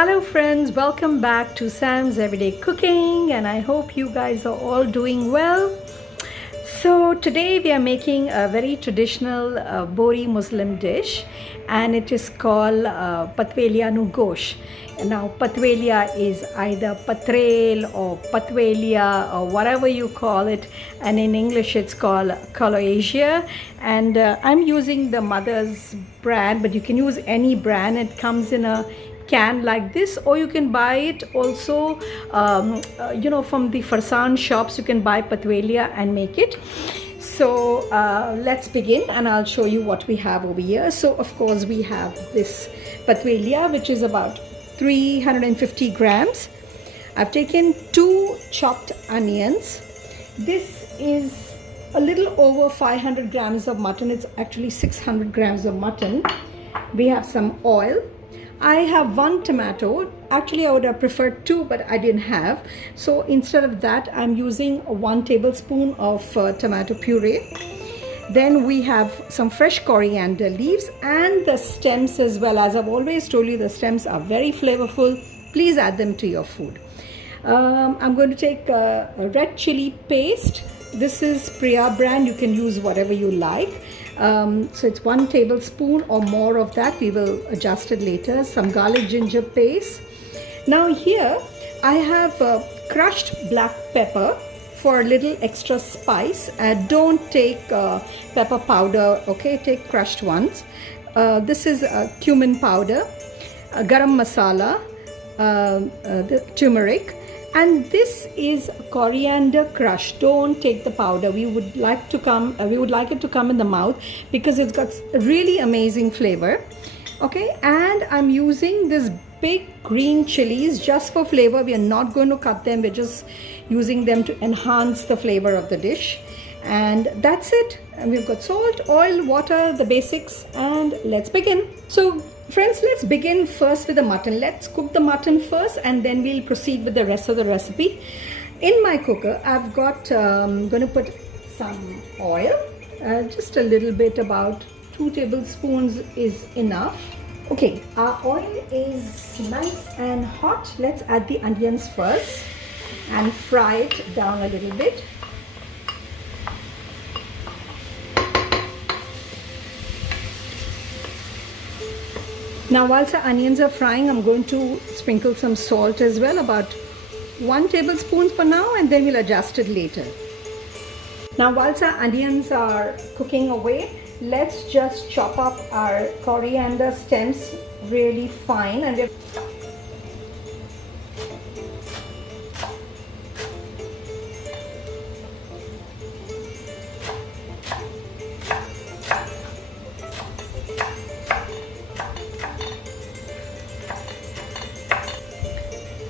Hello friends, welcome back to Sam's Everyday Cooking, and I hope you guys are all doing well. So today we are making a very traditional Bori Muslim dish, and it is called Patvelia Ne Gosht. Now Patvelia is either Patrel or Patvelia or whatever you call it, and in English it's called Colocasia, and I'm using the mother's brand, but you can use any brand. It comes in a can like this, or you can buy it also from the farsan shops. You can buy Patvelia and make it. So let's begin, and I'll show you what we have over here. So of course we have this Patvelia, which is about 350 grams. I've taken 2 chopped onions. This is a little over 500 grams of mutton. It's actually 600 grams of mutton. We have some oil. I have 1 tomato. Actually, I would have preferred 2, but I didn't have. So instead of that, I'm using 1 tablespoon of tomato puree. Then we have some fresh coriander leaves and the stems as well. As I've always told you, the stems are very flavorful. Please add them to your food. I'm going to take a red chili paste. This is Priya brand. You can use whatever you like. So it's 1 tablespoon or more of that. We will adjust it later. Some garlic ginger paste. Now here I have crushed black pepper for a little extra spice. Don't take pepper powder, okay? Take crushed ones. This is cumin powder, garam masala, the turmeric. And this is coriander crush. Don't take the powder. We would like it to come in the mouth because it's got really amazing flavor. Okay, and I'm using this big green chillies just for flavor. We are not going to cut them. We're just using them to enhance the flavor of the dish. And that's it. And we've got salt, oil, water, the basics, and let's begin. So friends, let's begin first with the mutton. Let's cook the mutton first, and then we'll proceed with the rest of the recipe. In my cooker, I've got, going to put some oil, just a little bit, about 2 tablespoons is enough. Okay, our oil is nice and hot. Let's add the onions first and fry it down a little bit. Now whilst the onions are frying, I'm going to sprinkle some salt as well, about 1 tablespoon for now, and then we'll adjust it later. Now whilst our onions are cooking away, let's just chop up our coriander stems really fine. And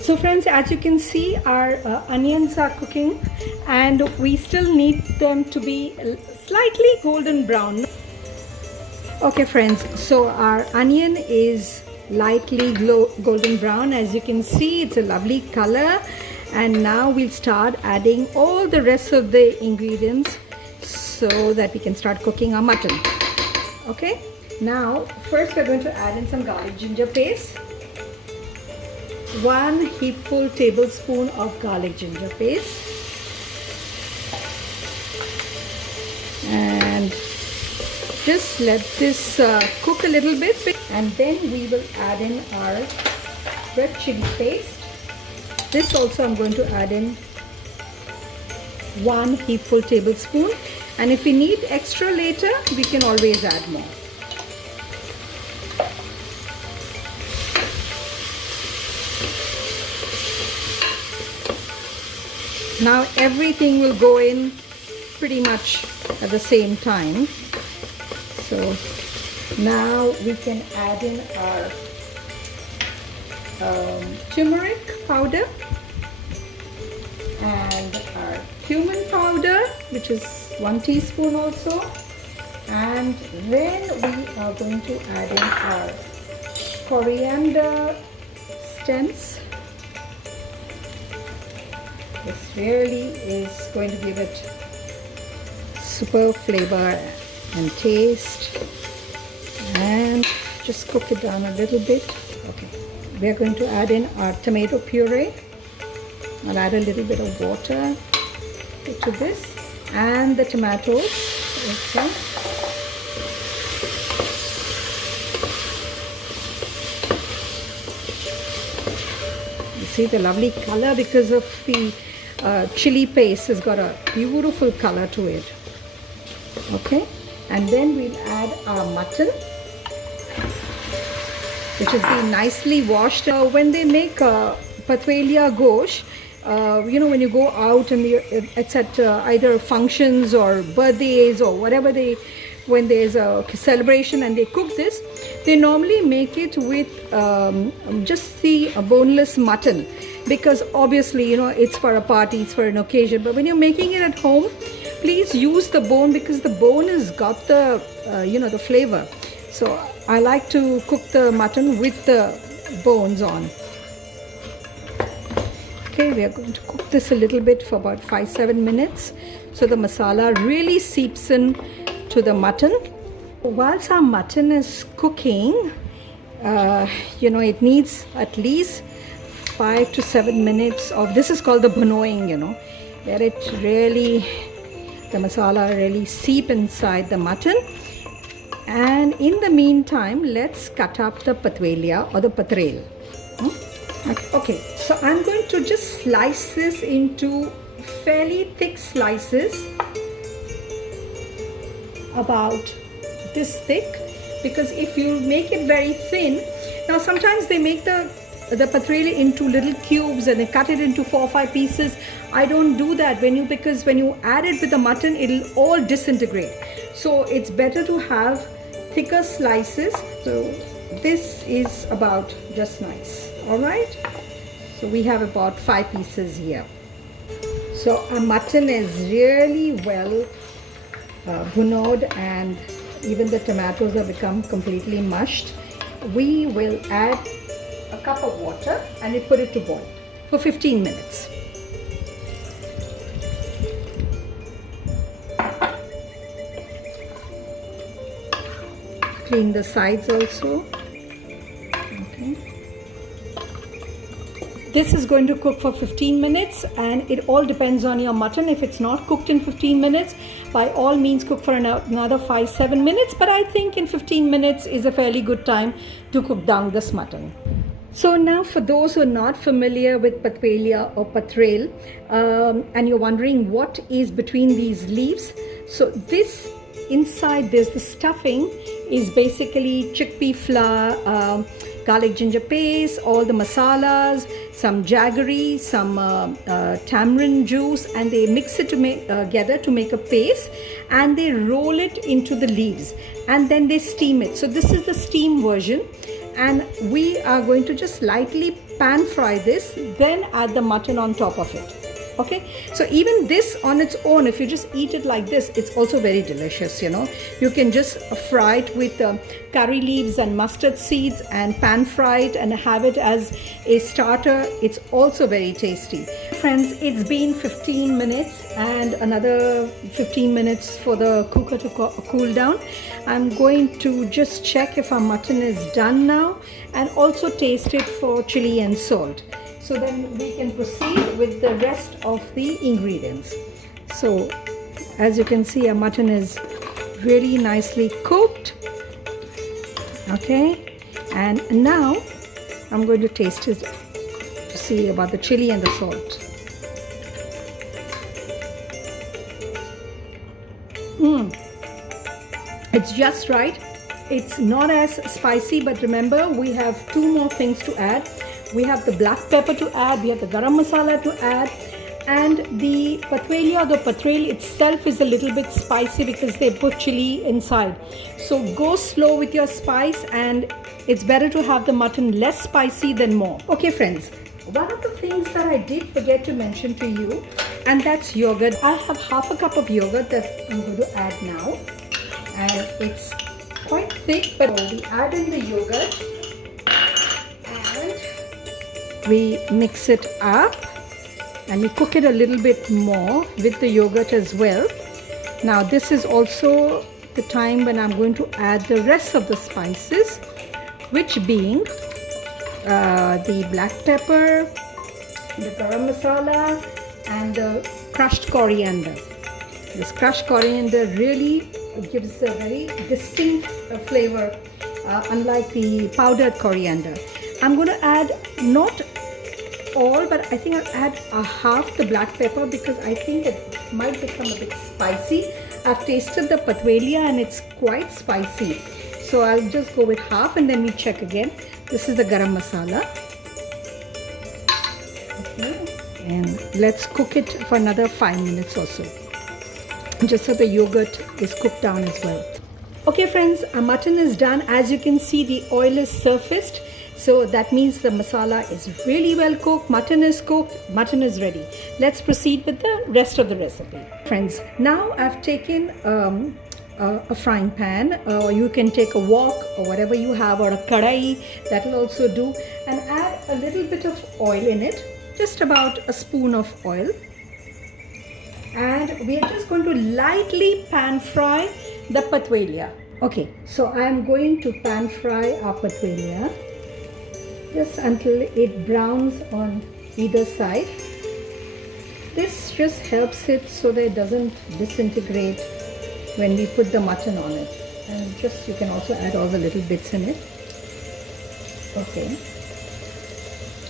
so friends, as you can see, our onions are cooking, and we still need them to be slightly golden brown. Okay friends, so our onion is lightly golden brown. As you can see, it's a lovely color. And now we'll start adding all the rest of the ingredients so that we can start cooking our mutton. Okay, now first we're going to add in some garlic ginger paste. 1 heapful tablespoon of garlic ginger paste, and just let this cook a little bit, and then we will add in our red chili paste. This also I'm going to add in 1 heapful tablespoon, and if we need extra later, we can always add more. Now everything will go in pretty much at the same time. So now we can add in our turmeric powder and our cumin powder, which is 1 teaspoon also. And then we are going to add in our coriander stems. This really is going to give it superb flavor and taste. And just cook it down a little bit. Okay, we're going to add in our tomato puree. I'll add a little bit of water to this and the tomatoes. Okay. You see the lovely color because of the chili paste has got a beautiful color to it. Okay, and then we'll add our mutton, which has been nicely washed. When they make Patvelia Ne Gosht, you know, when you go out and it's at either functions or birthdays or whatever, when there's a celebration and they cook this, they normally make it with just the boneless mutton, because obviously, you know, it's for a party, it's for an occasion. But when you're making it at home, please use the bone, because the bone has got the you know, the flavor. So I like to cook the mutton with the bones on. Okay, we are going to cook this a little bit for about 5-7 minutes, so the masala really seeps in to the mutton. Whilst our mutton is cooking, you know, it needs at least 5 to 7 minutes of, this is called the bhunoing, you know, where it really, the masala really seep inside the mutton. And in the meantime, let's cut up the patvelia or the patrel. Okay, so I'm going to just slice this into fairly thick slices, about this thick, because if you make it very thin, now sometimes they make the patrel into little cubes and they cut it into 4 or 5 pieces. I don't do that because when you add it with the mutton, it'll all disintegrate. So it's better to have thicker slices. So this is about just nice. All right, so we have about 5 pieces here. So our mutton is really well bhunod, and even the tomatoes have become completely mushed. We will add a cup of water and we put it to boil for 15 minutes. Clean the sides also. Okay. This is going to cook for 15 minutes, and it all depends on your mutton. If it's not cooked in 15 minutes, by all means cook for another 5-7 minutes, but I think in 15 minutes is a fairly good time to cook down this mutton. So now, for those who are not familiar with Patvelia or Patrel, and you're wondering what is between these leaves, so this inside, there's the stuffing is basically chickpea flour, garlic ginger paste, all the masalas, some jaggery, some tamarind juice, and they mix it together to make a paste, and they roll it into the leaves, and then they steam it. So this is the steam version, and we are going to just lightly pan fry this, then add the mutton on top of it. Okay, so even this on its own, if you just eat it like this, it's also very delicious. You know, you can just fry it with curry leaves and mustard seeds and pan fry it and have it as a starter. It's also very tasty. Friends, it's been 15 minutes and another 15 minutes for the cooker to cool down. I'm going to just check if our mutton is done now, and also taste it for chili and salt. So then we can proceed with the rest of the ingredients. So as you can see, our mutton is really nicely cooked. Okay, and now I'm going to taste it to see about the chili and the salt. It's just right. It's not as spicy, but remember, we have 2 more things to add. We have the black pepper to add, we have the garam masala to add, and the Patvelia or the Patrel itself is a little bit spicy because they put chili inside. So go slow with your spice, and it's better to have the mutton less spicy than more. Okay friends, one of the things that I did forget to mention to you, and that's yogurt. I have half a cup of yogurt that I'm going to add now, and it's quite thick, but we add in the yogurt. We mix it up and we cook it a little bit more with the yogurt as well. Now this is also the time when I'm going to add the rest of the spices, which being the black pepper, the garam masala, and the crushed coriander. This crushed coriander really gives a very distinct flavor, unlike the powdered coriander. I'm going to add not all, but I think I'll add a half the black pepper because I think it might become a bit spicy. I've tasted the Patvelia and it's quite spicy. So I'll just go with half and then we check again. This is the garam masala. Okay. And let's cook it for another 5 minutes or so, just so the yogurt is cooked down as well. Okay friends, our mutton is done. As you can see, the oil is surfaced. So that means the masala is really well cooked. Mutton is cooked. Mutton is ready. Let's proceed with the rest of the recipe. Friends, now I've taken a frying pan, or you can take a wok or whatever you have, or a kadai, that will also do, and add a little bit of oil in it, just about a spoon of oil. And we are just going to lightly pan fry the Patvelia. Okay, so I am going to pan fry our Patvelia just until it browns on either side. This just helps it so that it doesn't disintegrate when we put the mutton on it. And just, you can also add all the little bits in it. Okay,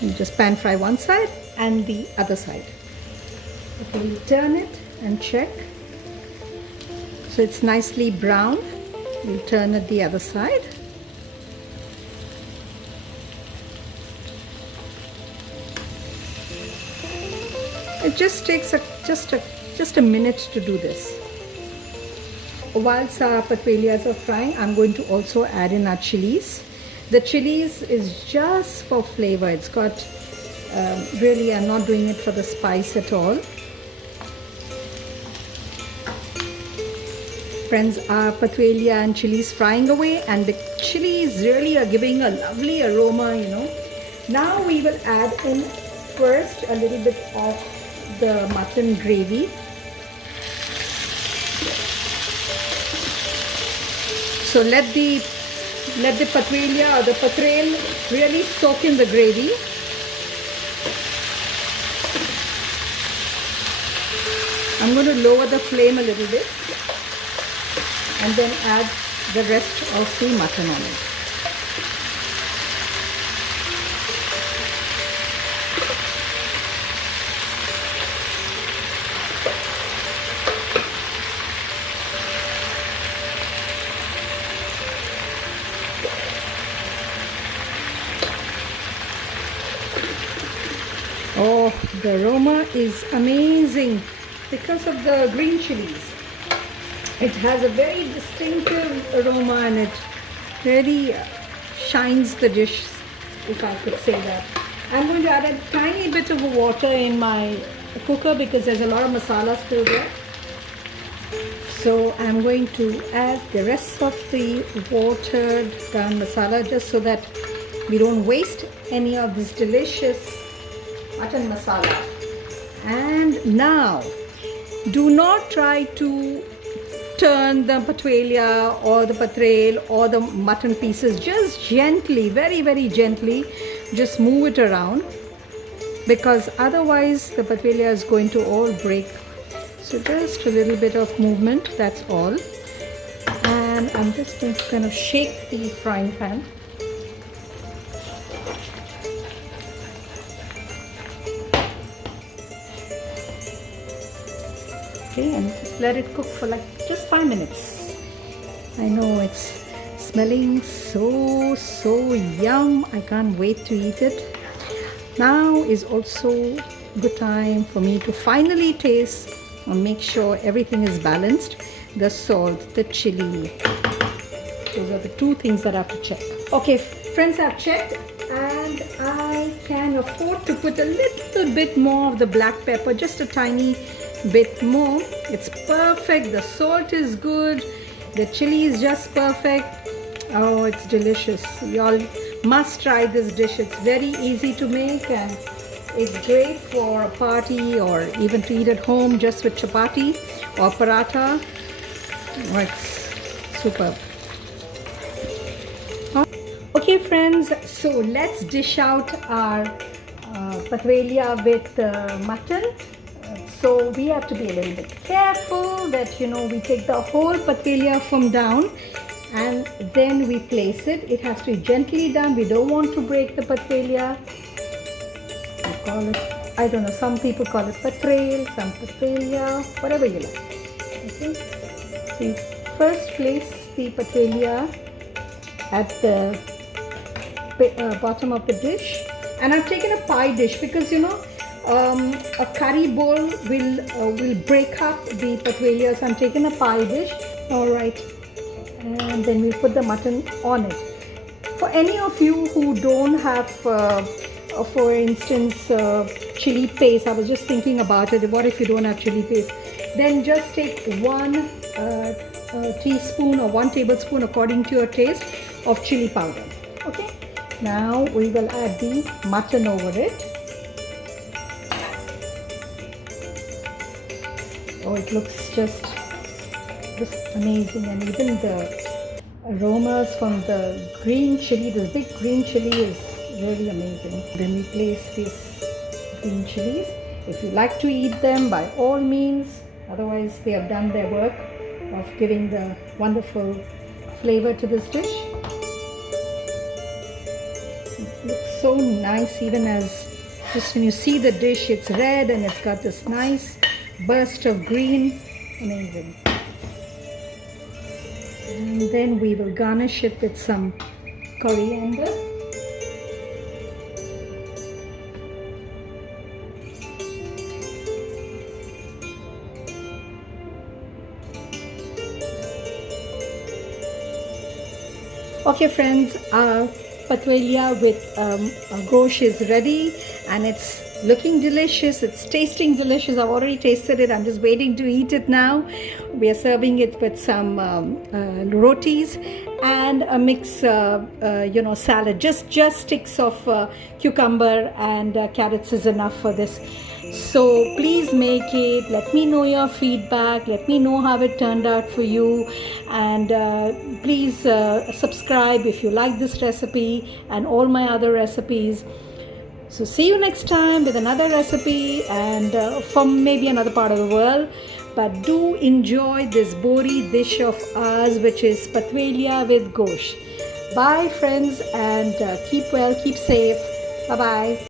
you just pan fry one side and the other side. Okay, we'll turn it and check. So it's nicely brown. We'll turn it the other side. It just takes just a minute to do this. Whilst our Patvelias are frying, I'm going to also add in our chillies. The chillies is just for flavor. It's got really, I'm not doing it for the spice at all. Friends, our Patvelia and chillies frying away, and the chillies really are giving a lovely aroma, you know. Now we will add in first a little bit of the mutton gravy. So let the Patvelia or the Patrel really soak in the gravy. I'm going to lower the flame a little bit and then add the rest of the mutton on it. Oh, the aroma is amazing because of the green chilies. It has a very distinctive aroma and it really shines the dish, if I could say that. I'm going to add a tiny bit of water in my cooker because there's a lot of masala still there. So I'm going to add the rest of the watered down masala just so that we don't waste any of this delicious mutton masala. And now, do not try to turn the Patvelia or the Patrel or the mutton pieces. Just gently, very, very gently, just move it around, because otherwise the Patvelia is going to all break. So just a little bit of movement, that's all. And I'm just going to kind of shake the frying pan. Okay, and just let it cook for like just 5 minutes. I know it's smelling so yum. I can't wait to eat it. Now is also good time for me to finally taste and make sure everything is balanced. The salt, the chili. Those are the two things that I have to check. Okay, friends, I've checked and I can afford to put a little bit more of the black pepper, just a tiny bit more. It's perfect. The salt is good. The chili is just perfect. Oh, it's delicious. Y'all must try this dish. It's very easy to make and it's great for a party or even to eat at home just with chapati or paratha. Oh, it's superb. Okay friends, so let's dish out our Patvelia with mutton. So we have to be a little bit careful that we take the whole Patvelia from down and then we place it. It has to be gently done. We don't want to break the Patvelia. We call it, I don't know, some people call it Patrel, some Patvelia, whatever you like. Okay. So you first place the Patvelia at the bottom of the dish, and I've taken a pie dish because a curry bowl will break up the Patvelia, so I'm taking a pie dish. All right, and then we put the mutton on it. For any of you who don't have for instance chili paste, I was just thinking about it, what if you don't have chili paste, then just take 1 teaspoon or 1 tablespoon according to your taste of chili powder. Okay, now we will add the mutton over it. Oh, it looks just amazing, and even the aromas from the green chili, this big green chili is really amazing. Then we place these green chilies. If you like to eat them, by all means, otherwise they have done their work of giving the wonderful flavor to this dish. It looks so nice, even as just when you see the dish, it's red and it's got this nice burst of green. Amazing. And then we will garnish it with some coriander. Okay friends, our Patvelia with gosht is ready and it's looking delicious, it's tasting delicious. I've already tasted it, I'm just waiting to eat it now. We are serving it with some rotis and a mix salad. Just sticks of cucumber and carrots is enough for this. So please make it, let me know your feedback, let me know how it turned out for you, and please subscribe if you like this recipe and all my other recipes. So see you next time with another recipe and from maybe another part of the world. But do enjoy this bori dish of ours, which is Patvelia with gosht. Bye friends, and keep well, keep safe. Bye bye.